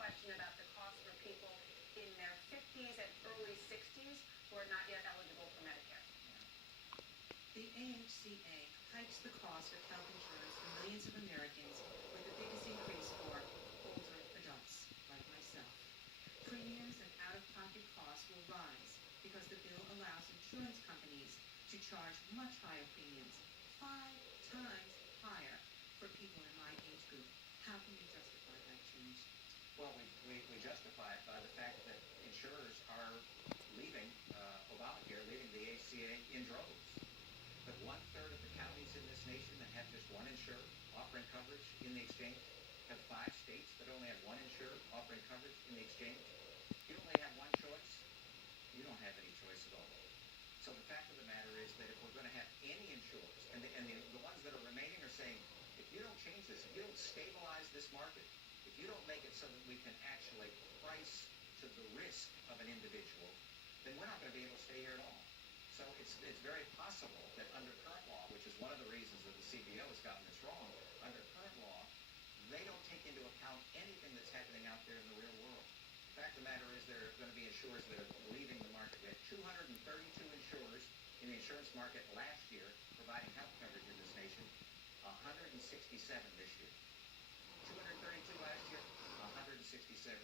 question about the cost for people in their 50s and early 60s who are not yet eligible for Medicare. The AHCA hikes the cost of health insurance for millions of Americans, with the biggest increase for older adults like myself. Premiums and out-of-pocket costs will rise because the bill allows insurance companies to charge much higher premiums, 5 times higher for people in my age group. How can you justify that change? Well, we justify it by the fact that insurers are leaving Obamacare, leaving the ACA in droves. But 1/3 of the counties in this nation that have just one insurer offering coverage in the exchange have 5 states that only have one insurer offering coverage in the exchange. You only have one choice. You don't have any choice at all. So the fact of the matter is that if we're going to have any insurers, and the ones that are remaining are saying, if you don't change this, if you don't stabilize this market, if you don't make it so that we can actually price to the risk of an individual, then we're not going to be able to stay here at all. So it's very possible that under current law, which is one of the reasons that the CBO has gotten this wrong, under current law, they don't take into account anything that's happening out there in the real world. The fact of the matter is there are going to be insurers that are leaving the market. We had 232 insurers in the insurance market last year providing health coverage in this nation, 167 this year. 232 last year, 167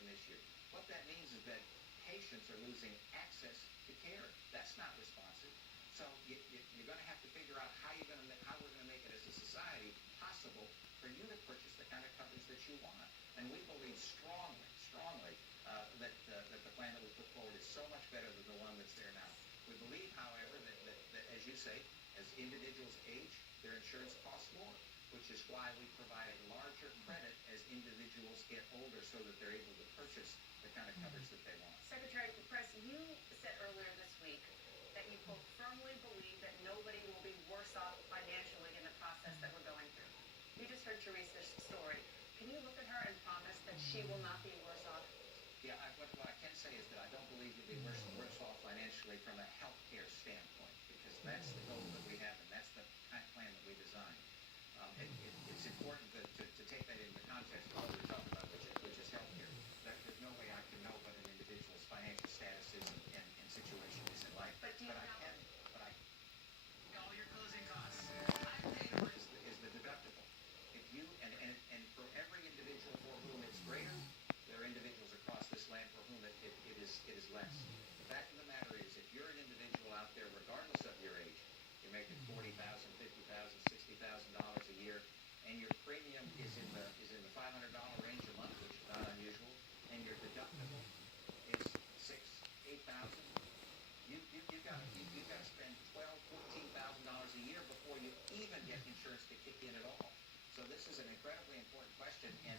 this year. What that means is that patients are losing access to care. That's not responsive. So you're going to have to figure out how we're going to make it as a society possible for you to purchase the kind of coverage that you want. And we believe strongly that the plan that we put forward is so much better than the one that's there now. We believe, however, that as you say, as individuals age, their insurance costs more, which is why we provide a larger credit as individuals get older so that they're able to purchase the kind of coverage that they want. Secretary of the Press, you said earlier this week that you, quote, firmly believe that nobody will be worse off financially in the process that we're going through. You just heard Teresa's story. Can you look at her and promise that she will not be worse off? Yeah, what I can say is that I don't believe you'll be worse off financially from a health care standpoint, because that's the goal that we have, and that's the kind of plan that we designed. It's important to take that into context of what we're talking about, which is health care. There's no way I can know what an individual's financial status is and situation is in life. But do you know? All your closing costs. I pay for is the deductible. If you and for every individual for whom it's greater, there are individuals across this land for whom it is less. The fact of the matter is, if you're an individual out there, regardless of your age, you're making $40,000, $50,000, $60,000 a year, and your premium is in the $500 range a month, which is not unusual, and your deductible is $6,000, $8,000. You've got to spend $12,000, $14,000 a year before you even get insurance to kick in at all. So this is an incredibly important question, and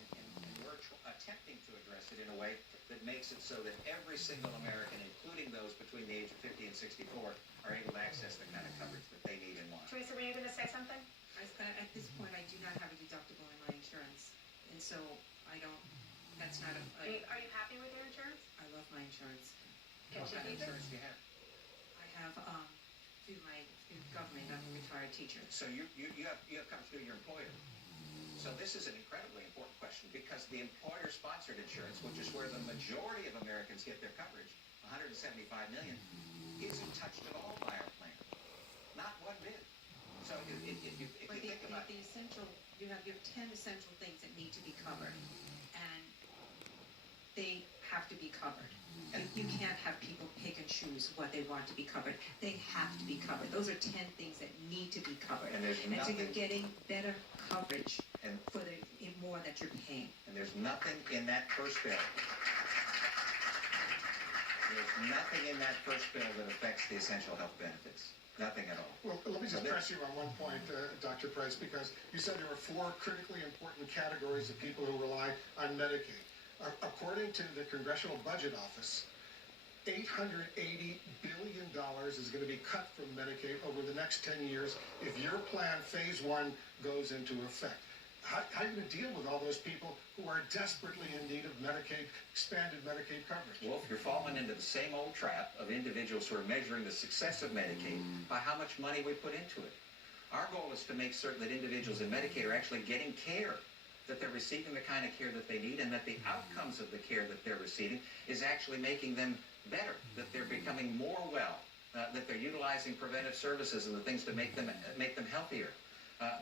we're attempting to address it in a way that makes it so that every single American, including those between the age of 50 and 64, are able to access the kind of coverage that they need and want. Teresa, were you going to say something? At this point, I do not have a deductible in my insurance, and so I don't. That's not a. Are you happy with your insurance? I love my insurance. What kind of insurance do you have? I have through my government. I'm a retired teacher. So you have come through your employer. So this is an incredibly important question, because the employer-sponsored insurance, which is where the majority of Americans get their coverage, 175 million, isn't touched at all by our plan. Not one bit. So if you think about the essential, you have your 10 essential things that need to be covered, and they have to be covered. You can't have people pick and choose what they want to be covered. They have to be covered. Those are 10 things that need to be covered. And so you're getting better coverage for the more that you're paying. And there's nothing in that first bill. There's nothing in that first bill that affects the essential health benefits. Nothing at all. Well, let me just press you on one point, Dr. Price, because you said there were 4 critically important categories of people who rely on Medicaid. According to the Congressional Budget Office, $880 billion is going to be cut from Medicaid over the next 10 years if your plan, phase 1, goes into effect. How are you going to deal with all those people who are desperately in need of expanded Medicaid coverage? Well, you're falling into the same old trap of individuals who are measuring the success of Medicaid by how much money we put into it. Our goal is to make certain that individuals in Medicaid are actually getting care. that they're receiving the kind of care that they need, and that the outcomes of the care that they're receiving is actually making them better, that they're becoming more well, that they're utilizing preventive services and the things to make them healthier.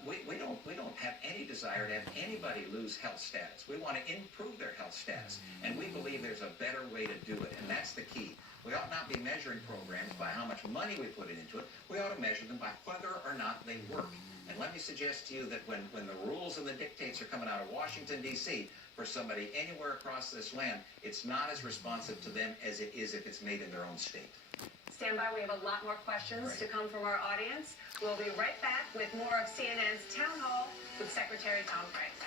We don't have any desire to have anybody lose health status. We want to improve their health status, and we believe there's a better way to do it, and that's the key. We ought not be measuring programs by how much money we put into it. We ought to measure them by whether or not they work. And let me suggest to you that when the rules and the dictates are coming out of Washington, D.C., for somebody anywhere across this land, it's not as responsive to them as it is if it's made in their own state. Stand by. We have a lot more questions to come from our audience. We'll be right back with more of CNN's Town Hall with Secretary Tom Franks.